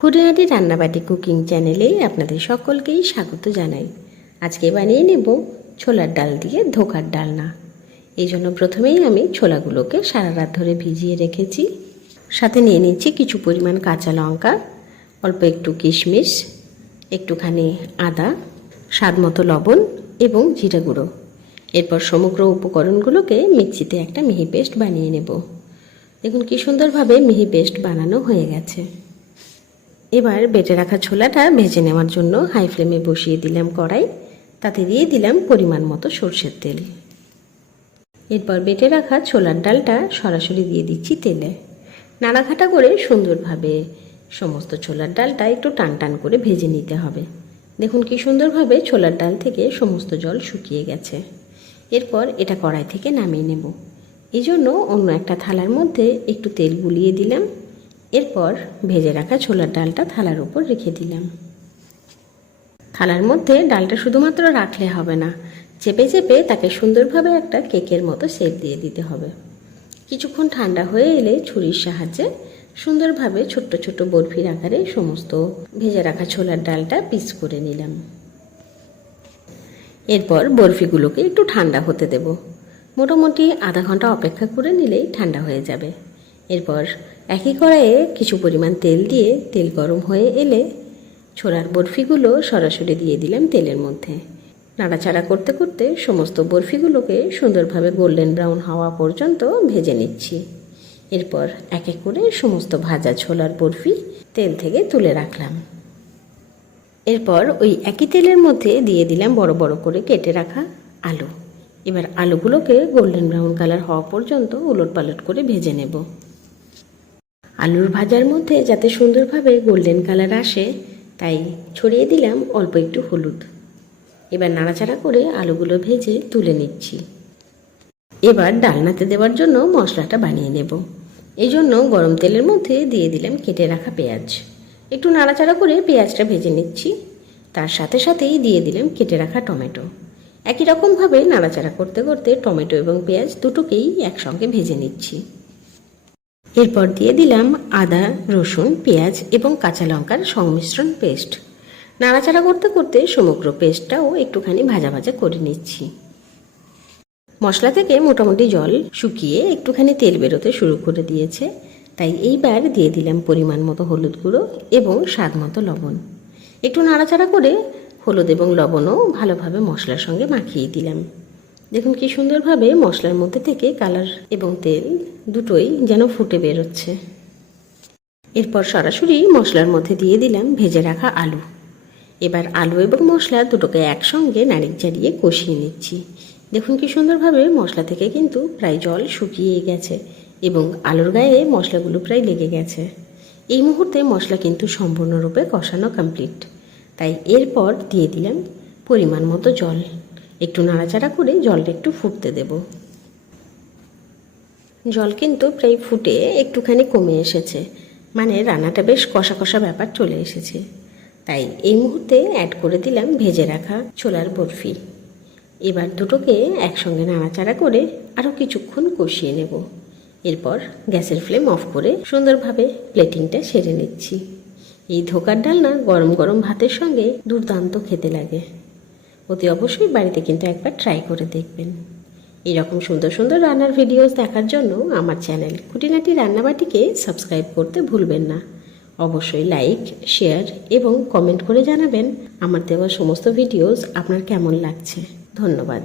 খুঁটিনাটি রান্নাবাটি কুকিং চ্যানেলে আপনাদের সকলকেই স্বাগত জানাই। আজকে বানিয়ে নেব ছোলার ডাল দিয়ে ধোকার ডালনা। এই জন্য প্রথমেই আমি ছোলাগুলোকে সারা রাত ধরে ভিজিয়ে রেখেছি। সাথে নিয়ে নিচ্ছি কিছু পরিমাণ কাঁচা লঙ্কা, অল্প একটু কিশমিশ, একটুখানি আদা, স্বাদ মতো লবণ এবং জিরা গুঁড়ো। এরপর সমগ্র উপকরণগুলোকে মিক্সিতে একটা মিহি পেস্ট বানিয়ে নেব। দেখুন কি সুন্দরভাবে মিহি পেস্ট বানানো হয়ে গেছে। এবার বেটে রাখা ছোলাটা ভেজে নেওয়ার জন্য হাই ফ্লেমে বসিয়ে দিলাম কড়াই। তাতে দিয়ে দিলাম পরিমাণ মতো সর্ষের তেল। এরপর বেটে রাখা ছোলার ডালটা সরাসরি দিয়ে দিচ্ছি তেলে। নাড়াঘাটা করে সুন্দরভাবে সমস্ত ছোলার ডালটা একটু টান টান করে ভেজে নিতে হবে। দেখুন কি সুন্দরভাবে ছোলার ডাল থেকে সমস্ত জল শুকিয়ে গেছে। এরপর এটা কড়াই থেকে নামিয়ে নেব। এই জন্য অন্য একটা থালার মধ্যে একটু তেল গুলিয়ে দিলাম। এরপর ভেজে রাখা ছোলার ডালটা থালার উপর রেখে দিলাম। থালার মধ্যে ডালটা শুধুমাত্র রাখলে হবে না, চেপে চেপে তাকে সুন্দরভাবে একটা কেকের মতো শেপ দিয়ে দিতে হবে। কিছুক্ষণ ঠান্ডা হয়ে এলে ছুরির সাহায্যে সুন্দরভাবে ছোট্ট ছোট্ট বরফির আকারে সমস্ত ভেজে রাখা ছোলার ডালটা পিস করে নিলাম। এরপর বরফিগুলোকে একটু ঠান্ডা হতে দেব। মোটামুটি আধা ঘণ্টা অপেক্ষা করে নিলেই ঠান্ডা হয়ে যাবে। এরপর একই কড়াইয়ে কিছু পরিমাণ তেল দিয়ে তেল গরম হয়ে এলে ছোলার বরফিগুলো সরাসরি দিয়ে দিলাম তেলের মধ্যে। নাড়াচাড়া করতে করতে সমস্ত বরফিগুলোকে সুন্দরভাবে গোল্ডেন ব্রাউন হওয়া পর্যন্ত ভেজে নিচ্ছি। এরপর এক এক করে সমস্ত ভাজা ছোলার বরফি তেল থেকে তুলে রাখলাম। এরপর ওই একই তেলের মধ্যে দিয়ে দিলাম বড় বড় করে কেটে রাখা আলু। এবার আলুগুলোকে গোল্ডেন ব্রাউন কালার হওয়া পর্যন্ত উলট পালট করে ভেজে নেব। আলুর ভাজার মধ্যে যাতে সুন্দরভাবে গোল্ডেন কালার আসে, তাই ছড়িয়ে দিলাম অল্প একটু হলুদ। এবার নাড়াচাড়া করে আলুগুলো ভেজে তুলে নিচ্ছি। এবার ডালনাতে দেওয়ার জন্য মশলাটা বানিয়ে নেব। এই জন্য গরম তেলের মধ্যে দিয়ে দিলাম কেটে রাখা পেঁয়াজ। একটু নাড়াচাড়া করে পেঁয়াজটা ভেজে নিচ্ছি। তার সাথে সাথেই দিয়ে দিলাম কেটে রাখা টমেটো। একই রকমভাবে নাড়াচাড়া করতে করতে টমেটো এবং পেঁয়াজ দুটোকেই একসঙ্গে ভেজে নিচ্ছি। এরপর দিয়ে দিলাম আদা, রসুন, পেঁয়াজ এবং কাঁচা লঙ্কার সংমিশ্রণ পেস্ট। নাড়াচাড়া করতে করতে সমগ্র পেস্টটাও একটুখানি ভাজা ভাজা করে নিচ্ছি। মশলা থেকে মোটামুটি জল শুকিয়ে একটুখানি তেল বেরোতে শুরু করে দিয়েছে। তাই এইবার দিয়ে দিলাম পরিমাণ মতো হলুদ গুঁড়ো এবং স্বাদ মতো লবণ। একটু নাড়াচাড়া করে হলুদ এবং লবণও ভালোভাবে মশলার সঙ্গে মাখিয়ে দিলাম। দেখুন কি সুন্দরভাবে মশলার মধ্যে থেকে কালার এবং তেল দুটোই যেন ফুটে বেরোচ্ছে। এরপর সরাসরি মশলার মধ্যে দিয়ে দিলাম ভেজে রাখা আলু। এবার আলু এবং মশলা দুটোকে একসঙ্গে নাড়িয়ে চাড়িয়ে কষিয়ে নিচ্ছি। দেখুন কি সুন্দরভাবে মশলা থেকে কিন্তু প্রায় জল শুকিয়ে গেছে এবং আলুর গায়ে মশলাগুলো প্রায় লেগে গেছে। এই মুহূর্তে মশলা কিন্তু সম্পূর্ণরূপে কষানো কমপ্লিট তাই এরপর দিয়ে দিলাম পরিমাণ মতো জল। একটু নাড়াচাড়া করে জলটা একটু ফুটতে দেব। জল কিন্তু প্রায় ফুটে একটুখানি কমে এসেছে। মানে রান্নাটা বেশ কষা কষা ব্যাপার চলে এসেছে। তাই এই মুহূর্তে অ্যাড করে দিলাম ভেজে রাখা ছোলার বরফি। এবার দুটোকে একসঙ্গে নাড়াচাড়া করে আরও কিছুক্ষণ কষিয়ে নেব। এরপর গ্যাসের ফ্লেম অফ করে সুন্দরভাবে প্লেটিংটা সেরে নিচ্ছি। এই ধোকার ডালনা গরম গরম ভাতের সঙ্গে দুর্দান্ত খেতে লাগে। অতি অবশ্যই বাড়িতে কিন্তু একবার ট্রাই করে দেখবেন। এরকম সুন্দর সুন্দর রান্নার ভিডিওস দেখার জন্য আমার চ্যানেল খুঁটিনাটি রান্নাবাটিকে সাবস্ক্রাইব করতে ভুলবেন না। অবশ্যই লাইক শেয়ার এবং কমেন্ট করে জানাবেন আমার দেওয়া সমস্ত ভিডিওস আপনার কেমন লাগছে। ধন্যবাদ।